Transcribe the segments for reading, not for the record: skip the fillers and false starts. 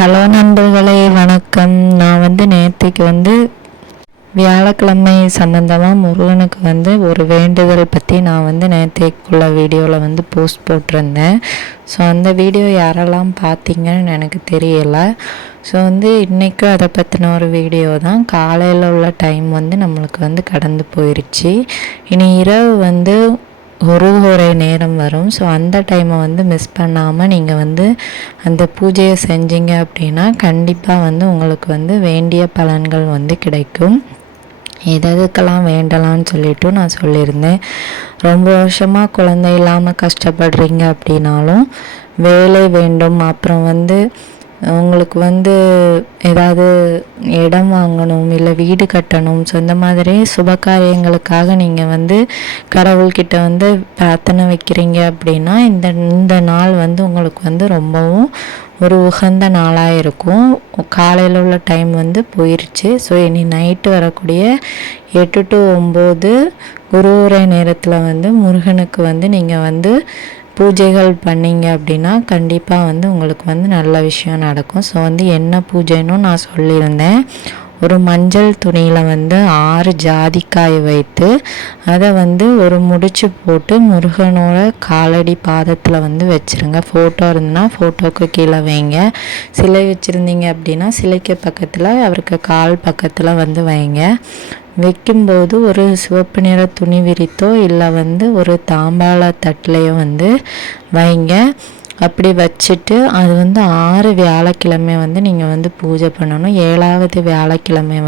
Hello நண்பர்களே, வணக்கம். நான் நேற்றுக்கு வியாழக்கிழமை சம்மந்தமாக முருகனுக்கு ஒரு வேண்டுதல் பற்றி நான் நேற்றுக்குள்ள வீடியோவில் போஸ்ட் போட்டிருந்தேன். ஸோ அந்த வீடியோ யாரெல்லாம் பார்த்தீங்கன்னு எனக்கு தெரியலை. ஸோ இன்றைக்கும் அதை பற்றின ஒரு வீடியோ தான். காலையில் உள்ள டைம் நம்மளுக்கு கடந்து போயிடுச்சு. இனி இரவு ஒரு நேரம் வரும். ஸோ அந்த டைமை மிஸ் பண்ணாமல் நீங்கள் அந்த பூஜையை செஞ்சீங்க அப்படின்னா கண்டிப்பாக உங்களுக்கு வேண்டிய பலன்கள் கிடைக்கும். எதுக்கெல்லாம் வேண்டலான்னு சொல்லிட்டு நான் சொல்லியிருந்தேன். ரொம்ப வருஷமாக குழந்தை இல்லாமல் கஷ்டப்படுறீங்க அப்படின்னாலும் வேலை வேண்டும், அப்புறம் உங்களுக்கு ஏதாவது இடம் வாங்கணும், இல்லை வீடு கட்டணும். ஸோ இந்த மாதிரி சுப காரியங்களுக்காக நீங்கள் கடவுள்கிட்ட பிரார்த்தனை வைக்கிறீங்க அப்படின்னா இந்த நாள் உங்களுக்கு ரொம்பவும் ஒரு உகந்த நாளாக இருக்கும். காலையில் உள்ள டைம் போயிடுச்சு. ஸோ இனி நைட்டு வரக்கூடிய 8 to 9 குருவுரை நேரத்தில் முருகனுக்கு நீங்கள் பூஜைகள் பண்ணிங்க அப்படின்னா கண்டிப்பாக உங்களுக்கு நல்ல விஷயம் நடக்கும். ஸோ என்ன பூஜைன்னு நான் சொல்லியிருந்தேன். ஒரு மஞ்சள் துணியில் 6 ஜாதிக்காய் வைத்து அதை ஒரு முடிச்சு போட்டு முருகனோட காலடி பாதத்தில் வச்சுருங்க. ஃபோட்டோ இருந்ததுன்னா ஃபோட்டோவுக்கு கீழே வைங்க. சிலை வச்சுருந்தீங்க அப்படின்னா சிலைக்கு பக்கத்தில் அவருக்கு கால் பக்கத்தில் வைங்க. வைக்கும்போது ஒரு சிவப்பு நிற துணி விரித்தோ இல்லை ஒரு தாம்பாள தட்டிலையோ வைங்க. அப்படி வச்சுட்டு அது 6 வியாழக்கிழமை நீங்கள் பூஜை பண்ணணும். 7வது வியாழக்கிழமை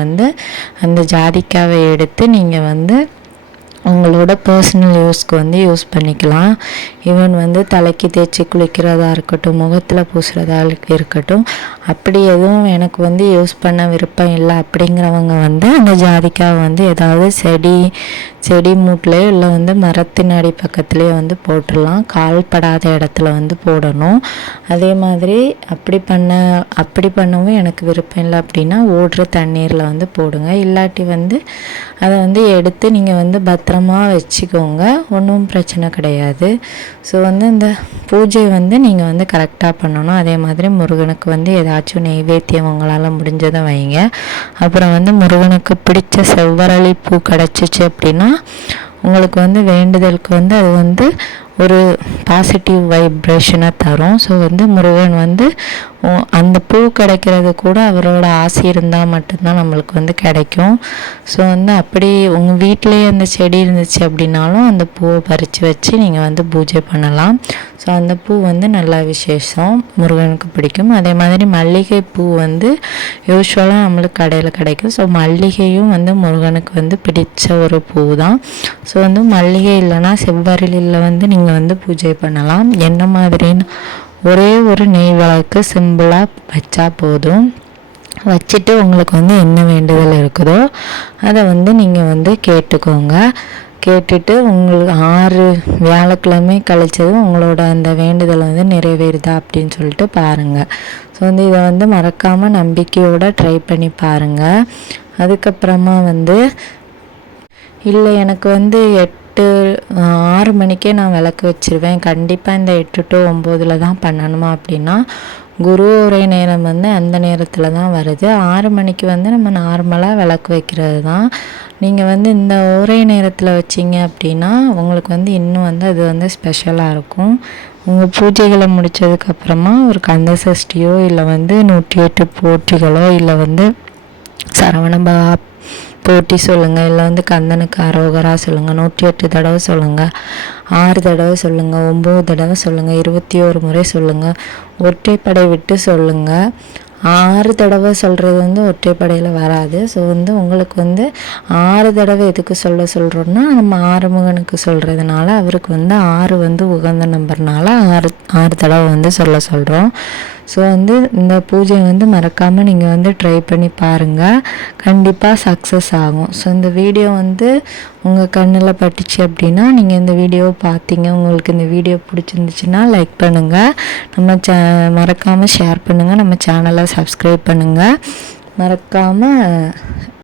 அந்த ஜாதிக்காவை எடுத்து நீங்கள் உங்களோட பர்சனல் யூஸ்க்கு யூஸ் பண்ணிக்கலாம். ஈவன் தலைக்கு தேய்ச்சி குளிக்கிறதா இருக்கட்டும், முகத்தில் பூசுகிறதா இருக்கட்டும், அப்படி எதுவும் எனக்கு யூஸ் பண்ண விருப்பம் இல்லை அப்படிங்கிறவங்க அந்த ஜாதிக்காவை ஏதாவது செடி மூட்டிலையோ இல்லை மரத்தின் அடி பக்கத்துலேயோ போட்டுடலாம். கால்படாத இடத்துல போடணும். அதே மாதிரி அப்படி பண்ணவும் எனக்கு விருப்பம் இல்லை அப்படின்னா ஓடுற தண்ணீரில் போடுங்க. இல்லாட்டி அதை எடுத்து நீங்கள் பத்திரமா வச்சுக்கோங்க, ஒன்றும் பிரச்சனை கிடையாது. ஸோ இந்த பூஜை நீங்கள் கரெக்டாக பண்ணணும். அதே மாதிரி முருகனுக்கு ஏதாச்சும் நெய்வேத்தியம் உங்களால் முடிஞ்சதை வைங்க. அப்புறம் முருகனுக்கு பிடிச்ச செவ்வரளி பூ கிடச்சிச்சு அப்படின்னா உங்களுக்கு வேண்டுதலுக்கு அது ஒரு பாசிட்டிவ் வைப்ரேஷனை தரும். ஸோ முருகன் அந்த பூ கிடைக்கிறது கூட அவரோட ஆசை இருந்தால் மட்டும்தான் நம்மளுக்கு கிடைக்கும். ஸோ அப்படி உங்கள் வீட்டிலேயே அந்த செடி இருந்துச்சு அப்படின்னாலும் அந்த பூவை பறித்து வச்சு நீங்கள் பூஜை பண்ணலாம். ஸோ அந்த பூ நல்ல விசேஷம், முருகனுக்கு பிடிக்கும். அதே மாதிரி மல்லிகை பூ யூஸ்வலாக நம்மளுக்கு கடையில் கிடைக்கும். ஸோ மல்லிகையும் முருகனுக்கு பிடிச்ச ஒரு பூ தான். ஸோ மல்லிகை இல்லைன்னா செவ்வரளியில் நீங்கள் பூஜை பண்ணலாம். என்ன மாதிரின்னு ஒரே ஒரு நெய் விளக்கு சிம்பிளாக வச்சா போதும். வச்சுட்டு உங்களுக்கு என்ன வேண்டுதல் இருக்குதோ அதை நீங்கள் கேட்டுக்கோங்க. கேட்டுட்டு உங்களுக்கு 6 வியாழக்கிழமை கழிச்சதும் உங்களோட அந்த வேண்டுதல் நிறைவேறுதா அப்படின்னு சொல்லிட்டு பாருங்கள். ஸோ இதை மறக்காமல் நம்பிக்கையோடு ட்ரை பண்ணி பாருங்கள். அதுக்கப்புறமா இல்லை எனக்கு 6 மணிக்கே நான் விளக்கு வச்சுருவேன், கண்டிப்பாக இந்த 8 to 9 தான் பண்ணணுமா அப்படின்னா குரு உரை நேரம் அந்த நேரத்தில் தான் வருது. 6 மணிக்கு நம்ம நார்மலாக விளக்கு வைக்கிறது தான். நீங்கள் இந்த உரை நேரத்தில் வச்சிங்க அப்படின்னா உங்களுக்கு இன்னும் அது ஸ்பெஷலாக இருக்கும். உங்கள் பூஜைகளை முடித்ததுக்கப்புறமா ஒரு கந்த சஷ்டியோ இல்லை 108 போற்றிகளோ இல்லை சரவணபா போட்டி சொல்லுங்கள், இல்லை கந்தனுக்கு அரோகரா சொல்லுங்கள், 108 தடவை சொல்லுங்கள், 6 தடவை சொல்லுங்கள், 9 தடவை சொல்லுங்கள், 21 முறை சொல்லுங்கள், ஒற்றைப்படை விட்டு சொல்லுங்கள். 6 தடவை சொல்கிறது ஒற்றைப்படையில் வராது. ஸோ உங்களுக்கு 6 தடவை எதுக்கு சொல்கிறோன்னா நம்ம ஆறுமுகனுக்கு சொல்கிறதுனால அவருக்கு 6 உகந்த நம்பர்னால 6 தடவை சொல்கிறோம். ஸோ இந்த பூஜை மறக்காமல் நீங்கள் ட்ரை பண்ணி பாருங்கள், கண்டிப்பாக சக்ஸஸ் ஆகும். ஸோ இந்த வீடியோ உங்கள் கண்ணில் பட்டுச்சு அப்படின்னா நீங்கள் இந்த வீடியோவை பார்த்தீங்க, உங்களுக்கு இந்த வீடியோ பிடிச்சிருந்துச்சுன்னா லைக் பண்ணுங்கள், மறக்காமல் ஷேர் பண்ணுங்கள், நம்ம சேனலை சப்ஸ்கிரைப் பண்ணுங்கள், மறக்காமல்